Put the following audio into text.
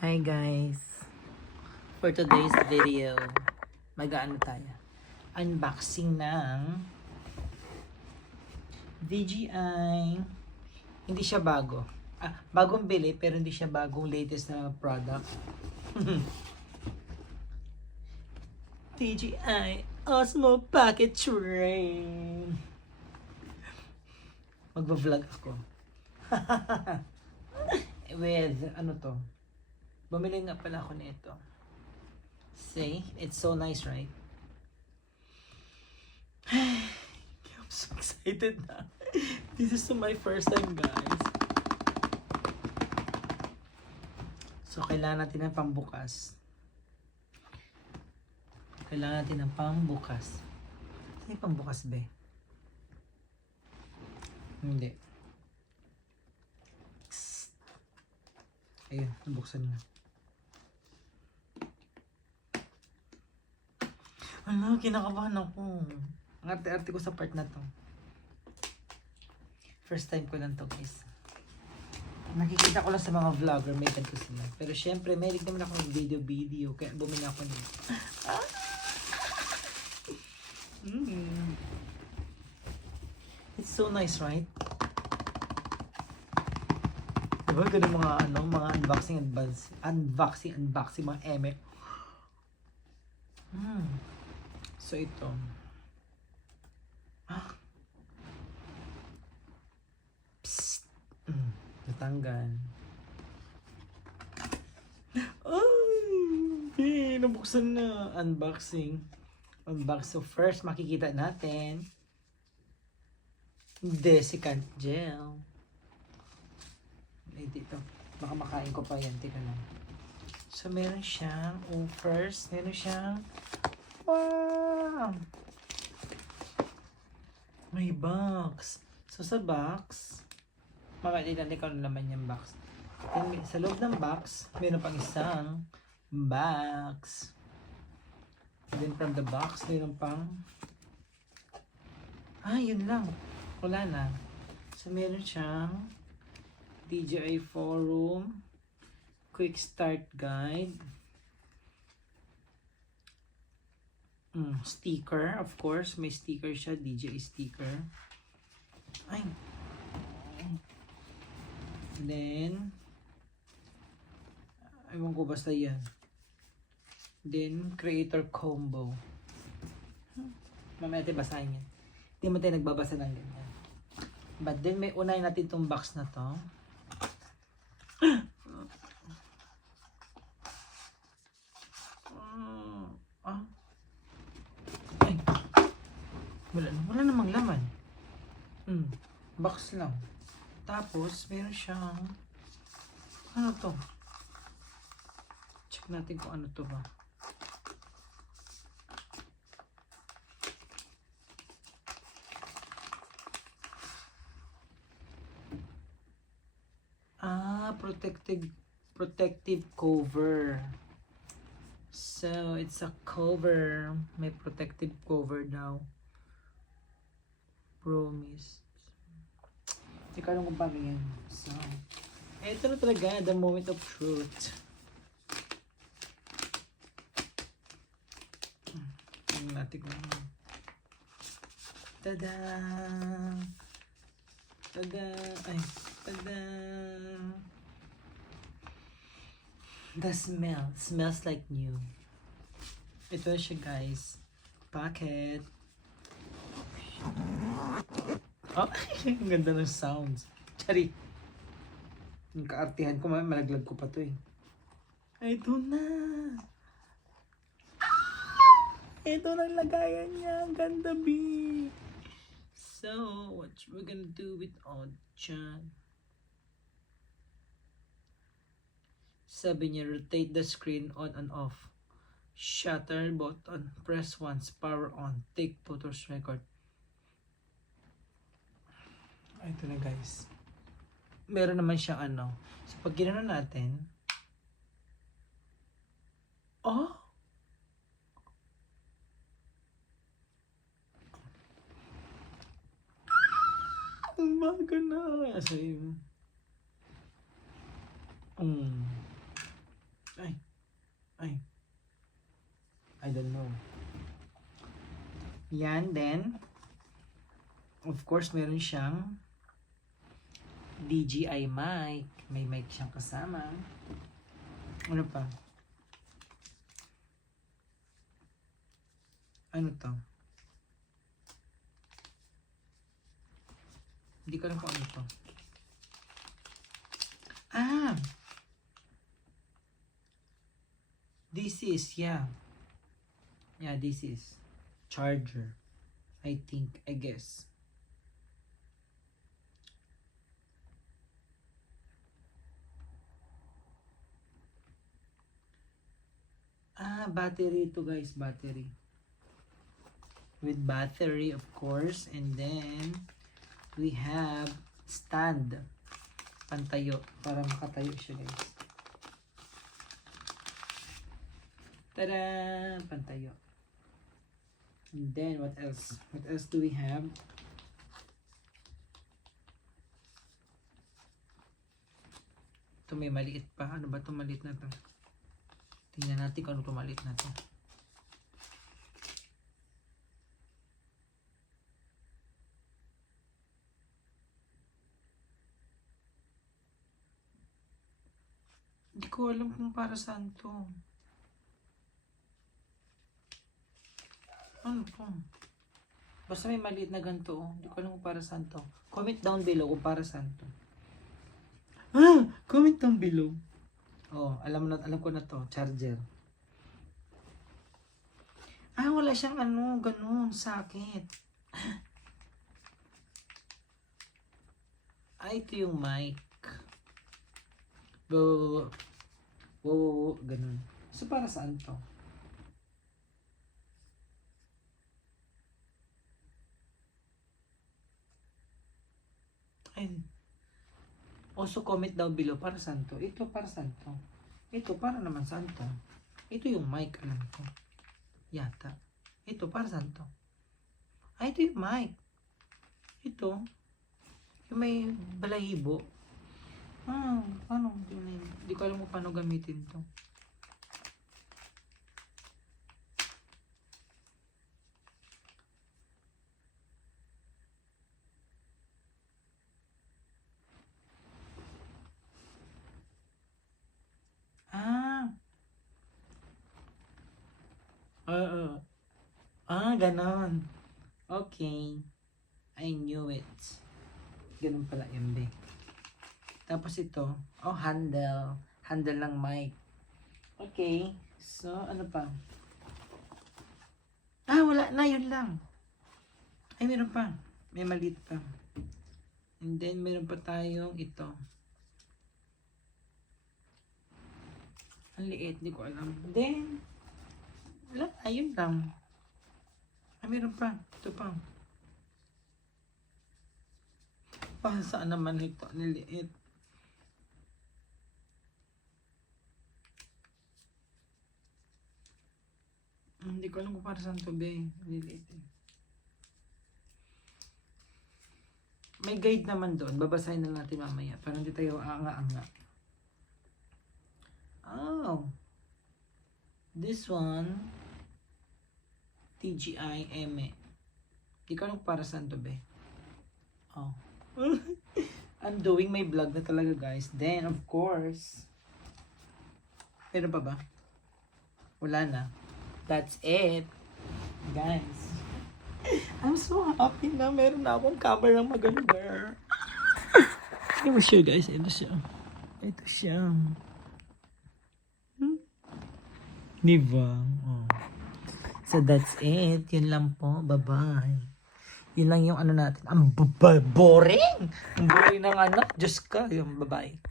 Hi guys! For today's video, mag-aano tayo? Unboxing ng DJI. Hindi siya bago. Bagong bili pero hindi siya bagong latest na product. DJI Osmo Pocket Train. Magba-vlog ako. With ano to? Bumili nga pala ako nito. See? It's so nice, right? I'm so excited na. This is my first time, guys. So, kailangan natin ng pambukas. Kailangan natin ng pambukas. Saan yung pambukas, be? Hindi. Ayun, nabuksan na. Ano, kinakabahan ako. Ang arte-arte ko sa part na to. First time ko lang to, guys. Nakikita ko lang sa mga vlogger, may tag ko sila. Pero syempre, may naman ako ng video, kaya bumili ako nito. It's so nice, right? Diba ganun mga unboxing, mga eme. So ito. Psst. Natanggal. Ay, nabuksan na. Unboxing. So first, makikita natin Desiccant Gel. Ay, dito. Baka makain ko pa yan. Tika lang. So, meron siyang, first, meron siyang, wow! May box. So, sa box, mamalitan ko na naman yung box. Then, sa loob ng box, meron pang isang box. Then, from the box, meron pang, yun lang. Wala na. So, meron siyang DJI Forum Quick Start Guide. Sticker, of course. May sticker siya. DJI sticker. Ay. Then, ewan ko basta yan. Then, creator combo. Mamaya natin basahin yan. Hindi mo tayo nagbabasa ng ganyan. But then, may unahin natin itong box na to. Ay. Wala namang laman. Box lang. Tapos, meron siyang, ano to? Check natin kung ano to ba. Protective cover. So, it's a cover. May protective cover daw. Promise. Hindi ko alam kung paano yan. So, ito na talaga, the moment of truth. Tingnan natin kung ano. Tada! Tada! Ay, tada! The smell. Smells like new. Ito siya, guys. Packet. Oh, ang ganda ng sounds. Chari. Yung kaartihan ko, malaglag ko pa to eh. Ito na. Ito na lagayan niya. Ang ganda, B. So, what we're gonna do with all John? Sabi niya, rotate the screen on and off. Shutter button. Press once. Power on. Take photos, record. Ito na, guys. Meron naman siyang ano. So, pag ginano natin. Ang bago na. So, Yan, then, of course, meron siyang DJI mic. May mic siyang kasama. Ano pa? Ano to? Hindi ko alam kung ano to. Ah! This is, yeah. Yeah, this is charger. I think, I guess. Ah, battery to guys, battery. With battery, of course. And then, we have stand. Pantayo, para makatayo siya guys. Tada! Pantayo. And then, what else? What else do we have? Ito may maliit pa. Ano ba ito maliit na to? Tingnan natin kung ano ito maliit na to. Hindi ko alam kung para saan to. Ano to? Basta may maliit na ganito. Hindi ko alam kung para saan to. Comment down below kung para saan to. Ah! Comment down below. Oh, alam ko na to. Charger. Ah, wala siyang ano, ganun, sakit. Ah, ito yung mic. Wow, ganun. So, para saan to? Ay. Also, comment down below para saan to? Ito, para saan to? Ito, para naman saan to? Ito yung mic, alam ko. Yata. Ito, para saan to? Ay, ito yung mic. Ito. Yung may balahibo. Ah, paano? Hindi ko alam kung paano gamitin to. Ganon. Okay. I knew it. Ganon pala yun, be. Tapos ito, oh, handle. Handle ng mic. Okay. So, ano pa? Ah, wala na. Yun lang. Ay, meron pa. May maliit pa. And then, meron pa tayong ito. Ang liit. Hindi ko alam. Then, wala. Ayun lang. Ay, meron pa. Ito pa. Saan naman ito? Niliit. Hindi ko alam kung para saan ito, be. Niliit eh. May guide naman doon. Babasahin na natin mamaya. Para hindi tayo anga-anga. Oh. This one. DJI Eme. Di ko alam para saan to, be. Oh. I'm doing my vlog na talaga, guys. Then, of course, meron pa ba? Wala na. That's it. Guys. I'm so happy na meron na akong camera maganda. Ito siya, guys. Ito siya. Ito siya. Diba? Oh. So, that's it. Yun lang po. Bye-bye. Yun lang yung ano natin. Ang boring! Ang boring ng anak. Diyos ka. Yung bye-bye.